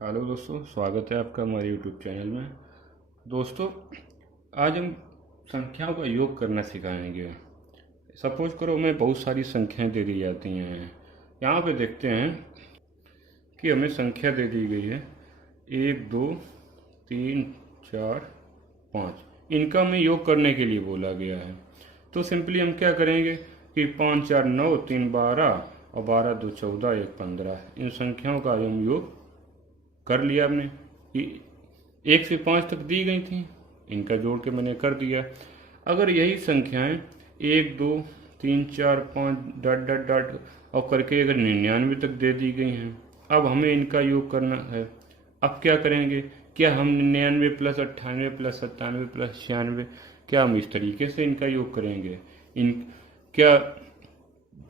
Hello दोस्तों, स्वागत है आपका हमारे यूट्यूब चैनल में। दोस्तों, आज हम संख्याओं का योग करना सिखाएंगे। सपोज करो हमें बहुत सारी संख्याएं दे दी जाती हैं। यहाँ पे देखते हैं कि हमें संख्या दे दी गई है 1 2 3 4 5। इनका हमें योग करने के लिए बोला गया है। तो सिंपली हम क्या करेंगे कि 5 4 9 3 12 और 12 2 14 1 15, इन संख्याओं का हम योग कर लिया हमने। ये 1 से 5 तक दी गई थी, इनका जोड़ के मैंने कर दिया। अगर यही संख्याएं 1 2 3 4 5 डॉट डॉट डॉट और करके अगर 99 तक दे दी गई हैं, अब हमें इनका योग करना है। अब क्या करेंगे? क्या हम 99 प्लस 98 प्लस 97 प्लस 96, क्या हम इस तरीके से इनका योग करेंगे? इन क्या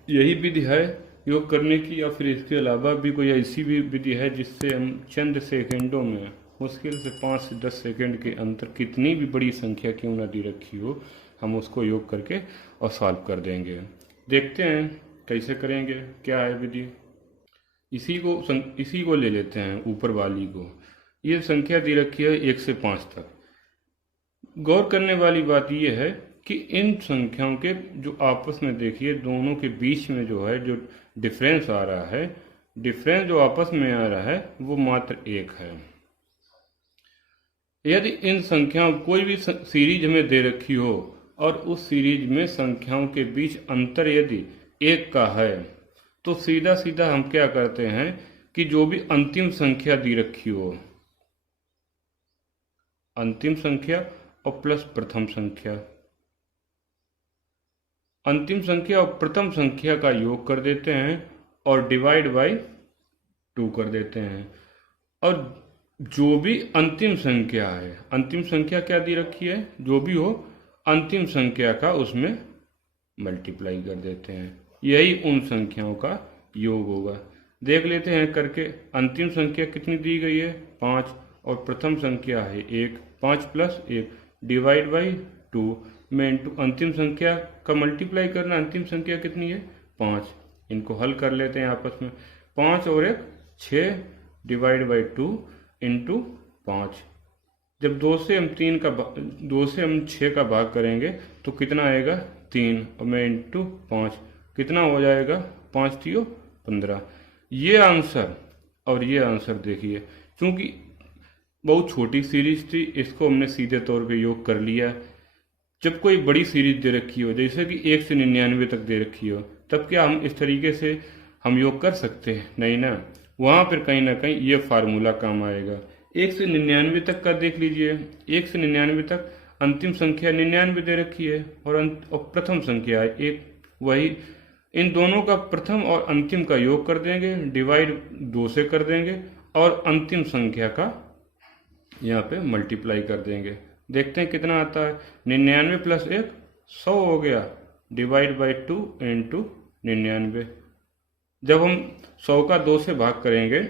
यही विधि है योग करने की, या फिर इसके अलावा भी कोई ऐसी भी विधि है जिससे हम चंद सेकंडों में, मुश्किल से 5 से 10 सेकंड के अंदर, कितनी भी बड़ी संख्या क्यों ना दी रखी हो, हम उसको योग करके और सॉल्व कर देंगे? देखते हैं कैसे करेंगे, क्या है विधि। इसी को ले लेते हैं, ऊपर वाली को। ये संख्या दी रखी है 1 से 5 तक। गौर करने वाली बात यह है कि इन संख्याओं के जो आपस में, देखिए, दोनों के बीच में जो है, जो डिफरेंस आ रहा है, डिफरेंस जो आपस में आ रहा है वो मात्र 1 है। यदि इन संख्याओं, कोई भी सीरीज हमें दे रखी हो और उस सीरीज में संख्याओं के बीच अंतर यदि 1 का है, तो सीधा सीधा हम क्या करते हैं कि जो भी अंतिम संख्या दी रखी हो, अंतिम संख्या और प्लस प्रथम संख्या, अंतिम संख्या और प्रथम संख्या का योग कर देते हैं और डिवाइड बाई 2 कर देते हैं। और जो भी अंतिम संख्या है, अंतिम संख्या क्या दी रखी है, जो भी हो अंतिम संख्या का उसमें मल्टीप्लाई कर देते हैं। यही उन संख्याओं का योग होगा। देख लेते हैं करके। अंतिम संख्या कितनी दी गई है? 5, और प्रथम संख्या है 1। 5 प्लस 1 डिवाइड बाई 2 में इंटू अंतिम संख्या का मल्टीप्लाई करना। अंतिम संख्या कितनी है? 5। इनको हल कर लेते हैं आपस में। 5 और 1 6 डिवाइड बाई 2 इंटू 5। जब 2 से हम 6 का भाग करेंगे तो कितना आएगा? 3, और मैं इंटू 5, कितना हो जाएगा? 5 3 15। ये आंसर और ये आंसर देखिए, क्योंकि बहुत छोटी सीरीज थी, इसको हमने सीधे तौर पे योग कर लिया। जब कोई बड़ी सीरीज दे रखी हो, जैसे कि 1 से 99 तक दे रखी हो, तब क्या हम इस तरीके से हम योग कर सकते हैं? नहीं ना। वहाँ पर कहीं ना कहीं ये फार्मूला काम आएगा। 1 से 99 तक का देख लीजिए। 1 से 99 तक अंतिम संख्या 99 दे रखी है और प्रथम संख्या है 1। वही इन दोनों का प्रथम और अंतिम का योग कर देंगे, डिवाइड 2 से कर देंगे और अंतिम संख्या का यहाँ पे मल्टीप्लाई कर देंगे। देखते हैं कितना आता है। 99 प्लस 1 100 हो गया, डिवाइड बाई 2 इंटू 99। जब हम 100 का 2 से भाग करेंगे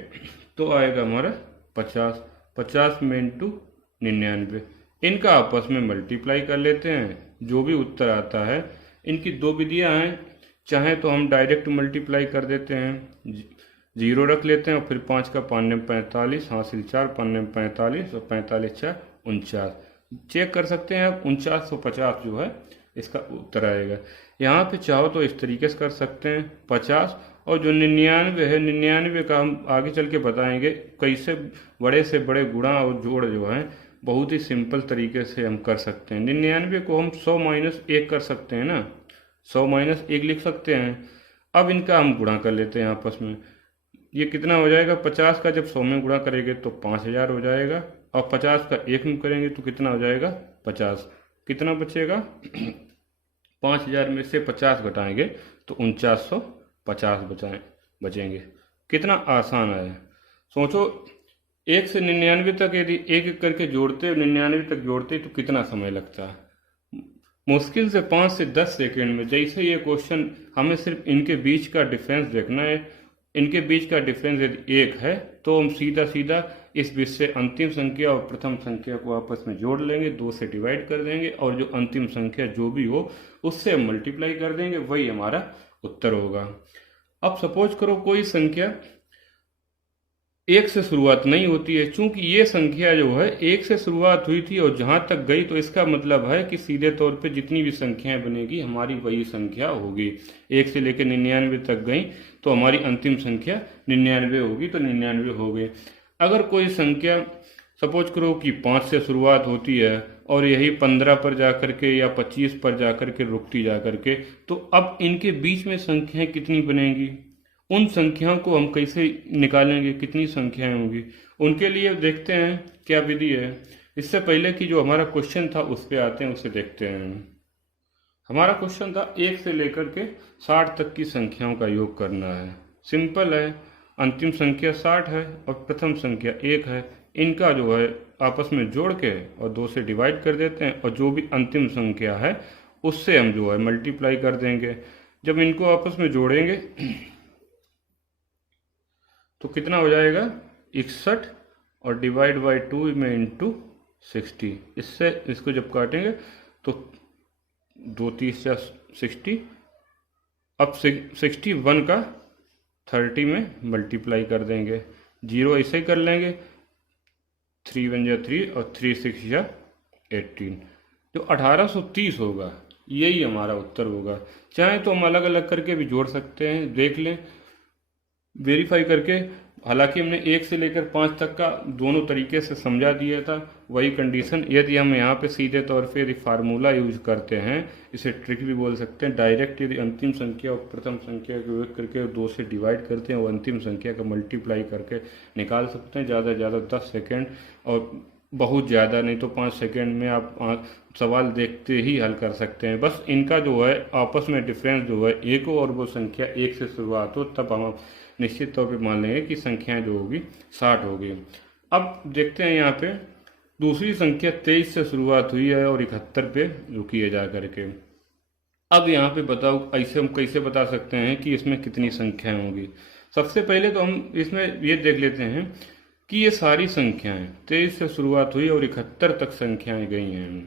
तो आएगा हमारा 50। 50 में इंटू 99। इनका आपस में मल्टीप्लाई कर लेते हैं, जो भी उत्तर आता है। इनकी दो विधियां हैं। चाहे तो हम डायरेक्ट मल्टीप्लाई कर देते हैं, 0 रख लेते हैं और फिर 5 का 5 में 45, हासिल 4, 5 में 45 और 45 4 49। चेक कर सकते हैं आप, 4950 जो है इसका उत्तर आएगा। यहाँ पे चाहो तो इस तरीके से कर सकते हैं 50, और जो 99 है, 99 का हम आगे चल के बताएंगे कैसे बड़े से बड़े गुणा और जोड़ जो है बहुत ही सिंपल तरीके से हम कर सकते हैं। 99 को हम 100 माइनस 1 कर सकते हैं ना, 100 माइनस 1 लिख सकते हैं। अब इनका हम गुणा कर लेते हैं आपस में। ये कितना हो जाएगा? 50 का जब 100 में गुणा करेंगे तो 5000 हो जाएगा, और 50 का 1 में करेंगे तो कितना हो जाएगा? 50। कितना बचेगा? 5000 में से 50 घटाएंगे तो 4950 बचेंगे। कितना आसान है, सोचो। 1 से 99 तक यदि एक एक करके जोड़ते, 99 तक जोड़ते तो कितना समय लगता है? मुश्किल से 5 से 10 सेकंड में। जैसे ये क्वेश्चन, हमें सिर्फ इनके बीच का डिफरेंस देखना है। इनके बीच का डिफरेंस यदि 1 है तो हम सीधा सीधा इस बीच से अंतिम संख्या और प्रथम संख्या को आपस में जोड़ लेंगे, 2 से डिवाइड कर देंगे, और जो अंतिम संख्या जो भी हो उससे हम मल्टीप्लाई कर देंगे, वही हमारा उत्तर होगा। अब सपोज करो कोई संख्या एक से शुरुआत नहीं होती है। चूंकि ये संख्या जो है एक से शुरुआत हुई थी और जहां तक गई, तो इसका मतलब है कि सीधे तौर पे जितनी भी संख्याएं बनेगी हमारी वही संख्या होगी। एक से लेकर 99 तक गई तो हमारी अंतिम संख्या 99 होगी, तो 99 हो गई। अगर कोई संख्या सपोज करो कि 5 से शुरुआत होती है और यही 15 पर जाकर के या 25 पर जाकर के रुकती जाकर के, तो अब इनके बीच में संख्याएं कितनी बनेंगी, उन संख्याओं को हम कैसे निकालेंगे, कितनी संख्याएं होंगी। उनके लिए देखते हैं क्या विधि है। इससे पहले कि जो हमारा क्वेश्चन था उस पर आते हैं, उसे देखते हैं। हमारा क्वेश्चन था 1 से लेकर के 60 तक की संख्याओं का योग करना है। सिंपल है, अंतिम संख्या 60 है और प्रथम संख्या 1 है। इनका जो है आपस में जोड़ के और 2 से डिवाइड कर देते हैं और जो भी अंतिम संख्या है उससे हम जो है मल्टीप्लाई कर देंगे। जब इनको आपस में जोड़ेंगे तो कितना हो जाएगा 61 और डिवाइड बाई 2 में इंटू 60। इससे इसको जब काटेंगे तो 2 30 या 60। अब 61 का 30 में मल्टीप्लाई कर देंगे, 0 ऐसे ही कर लेंगे, 3 1 जा 3 और 3 6 जा 18, जो 1830 होगा। यही हमारा उत्तर होगा। चाहे तो हम अलग अलग करके भी जोड़ सकते हैं, देख लें वेरीफाई करके। हालांकि हमने 1 से लेकर 5 तक का दोनों तरीके से समझा दिया था, वही कंडीशन। यदि हम यहाँ पे सीधे तौर पे यदि फार्मूला यूज करते हैं, इसे ट्रिक भी बोल सकते हैं, डायरेक्ट यदि अंतिम संख्या और प्रथम संख्या का योग करके 2 से डिवाइड करते हैं और अंतिम संख्या का मल्टीप्लाई करके निकाल सकते हैं। ज़्यादा से ज़्यादा 10 सेकेंड और बहुत ज़्यादा नहीं तो 5 सेकेंड में आप सवाल देखते ही हल कर सकते हैं। बस इनका जो है आपस में डिफरेंस जो है एक हो और वो संख्या 1 से शुरुआत हो, तब हम निश्चित तौर पे मान लेंगे कि संख्याएं जो होगी 60 होगी। अब देखते हैं यहाँ पे दूसरी संख्या 23 से शुरुआत हुई है और 71 पे रुकी है जा करके। अब यहाँ पे बताओ ऐसे हम कैसे बता सकते हैं कि इसमें कितनी संख्याएं होंगी। सबसे पहले तो हम इसमें ये देख लेते हैं कि ये सारी संख्याएं 23 से शुरुआत हुई और 71 तक संख्याएं गई हैं।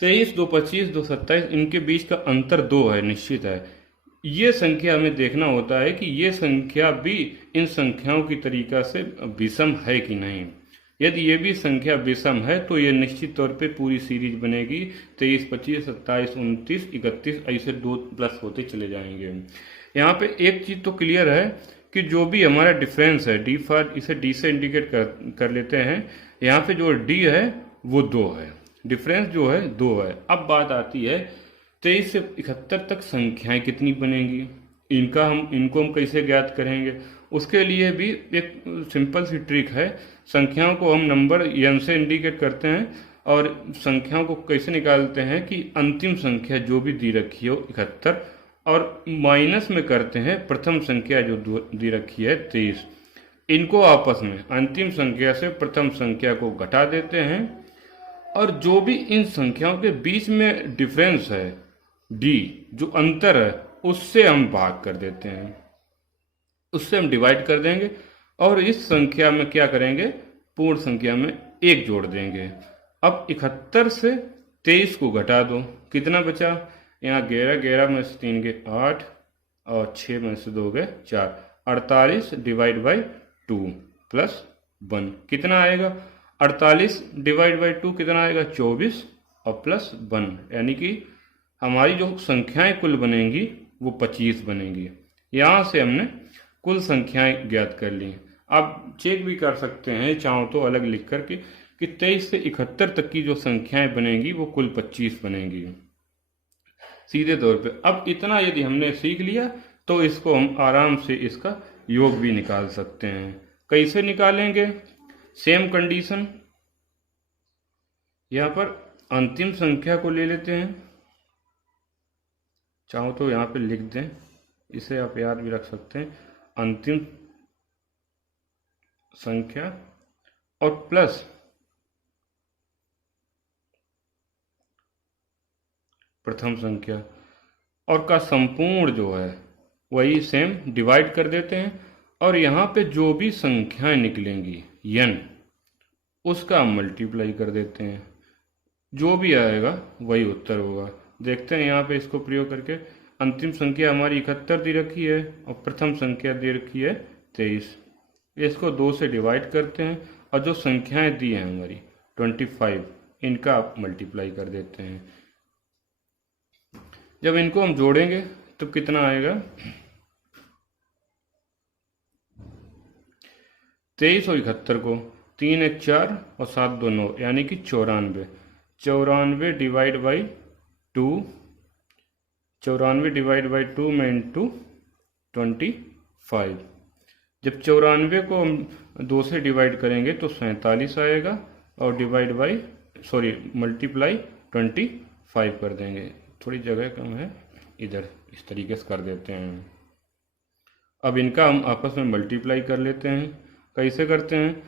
23, 2 25, 2 27, इनके बीच का अंतर 2 है, निश्चित है। ये संख्या हमें देखना होता है कि ये संख्या भी इन संख्याओं की तरीका से विषम है कि नहीं। यदि ये भी संख्या विषम है तो ये निश्चित तौर पे पूरी सीरीज बनेगी। 23, 25, 27, 29, 31 ऐसे 2 प्लस होते चले जाएंगे। यहाँ पे एक चीज तो क्लियर है कि जो भी हमारा डिफरेंस है, डी फॉर इसे डी से इंडिकेट कर लेते हैं। यहाँ पे जो डी है वो 2 है, डिफरेंस जो है 2 है। अब बात आती है 23 से 71 तक संख्याएं कितनी बनेंगी, इनको हम कैसे ज्ञात करेंगे। उसके लिए भी एक सिंपल सी ट्रिक है। संख्याओं को हम नंबर n से इंडिकेट करते हैं और संख्याओं को कैसे निकालते हैं कि अंतिम संख्या जो भी दी रखी हो 71 और माइनस में करते हैं प्रथम संख्या जो दी रखी है 23। इनको आपस में अंतिम संख्या से प्रथम संख्या को घटा देते हैं और जो भी इन संख्याओं के बीच में डिफरेंस है डी, जो अंतर है, उससे हम भाग कर देते हैं, उससे हम डिवाइड कर देंगे और इस संख्या में क्या करेंगे, पूर्ण संख्या में 1 जोड़ देंगे। अब 71 से 23 को घटा दो, कितना बचा, यहाँ 11, 11 में से 3 गए 8 और 6 में से 2 गए 4, 48 डिवाइड बाई 2 प्लस 1 कितना आएगा, 48 डिवाइड बाई 2 कितना आएगा 24 और प्लस 1, यानी कि हमारी जो संख्याएं कुल बनेंगी वो 25 बनेंगी। यहाँ से हमने कुल संख्याएं ज्ञात कर ली। आप चेक भी कर सकते हैं चाहो तो अलग लिख कर के कि 23 से 71 तक की जो संख्याएं बनेंगी वो कुल 25 बनेंगी सीधे तौर पे। अब इतना यदि हमने सीख लिया तो इसको हम आराम से इसका योग भी निकाल सकते हैं। कैसे निकालेंगे, सेम कंडीशन, यहाँ पर अंतिम संख्या को ले लेते हैं, चाहो तो यहाँ पे लिख दें, इसे आप याद भी रख सकते हैं, अंतिम संख्या और प्लस प्रथम संख्या और का संपूर्ण जो है वही सेम डिवाइड कर देते हैं और यहाँ पे जो भी संख्याएं निकलेंगी n, उसका मल्टीप्लाई कर देते हैं, जो भी आएगा वही उत्तर होगा। देखते हैं यहाँ पे इसको प्रयोग करके। अंतिम संख्या हमारी 71 दे रखी है और प्रथम संख्या दे रखी है 23। इसको 2 से डिवाइड करते हैं और जो संख्याएं दी हैं हमारी 25, इनका आप मल्टीप्लाई कर देते हैं। जब इनको हम जोड़ेंगे तो कितना आएगा, 23 और 71 को 3 1 4 और 7 2 9 यानी कि 94। 94 डिवाइड बाई 2, 94 डिवाइड बाई 2 में इंटू 25। जब 94 को हम 2 से डिवाइड करेंगे तो 47 आएगा और डिवाइड बाई मल्टीप्लाई 25 कर देंगे। थोड़ी जगह कम है, इधर इस तरीके से कर देते हैं। अब इनका हम आपस में मल्टीप्लाई कर लेते हैं। कैसे करते हैं,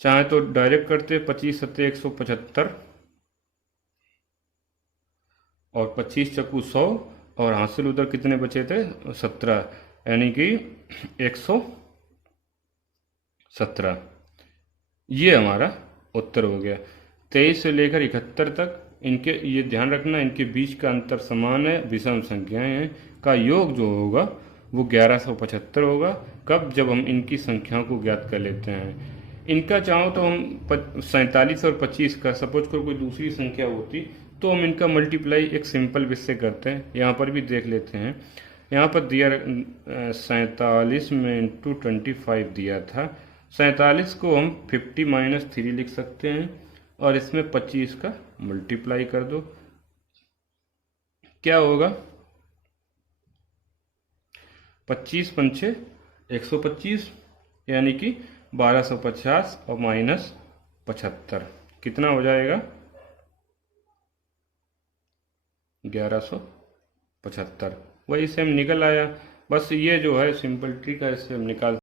चाहे तो डायरेक्ट करते हैं, 25 सत्ते 175 और 25 चक्कू 100 और हासिल उधर कितने बचे थे 17, यानी कि 117। ये हमारा उत्तर हो गया। 23 से लेकर 71 तक इनके, ये ध्यान रखना, इनके बीच का अंतर समान है, विषम संख्याएं हैं, का योग जो होगा वो 1175 होगा। कब, जब हम इनकी संख्याओं को ज्ञात कर लेते हैं। इनका चाहो तो हम 47 और 25 का, सपोज करो कोई दूसरी संख्या होती तो हम इनका मल्टीप्लाई एक सिंपल विधि से करते हैं। यहाँ पर भी देख लेते हैं, यहाँ पर दिया 47 में इंटू 25 दिया था। 47 को हम 50 - 3 लिख सकते हैं और इसमें 25 का मल्टीप्लाई कर दो, क्या होगा, 25 पंचे 125 यानी कि 1250 और माइनस 75 कितना हो जाएगा, 1175। वही से हम निकल आया। बस ये जो है सिंपल ट्रिक है, इससे हम निकाल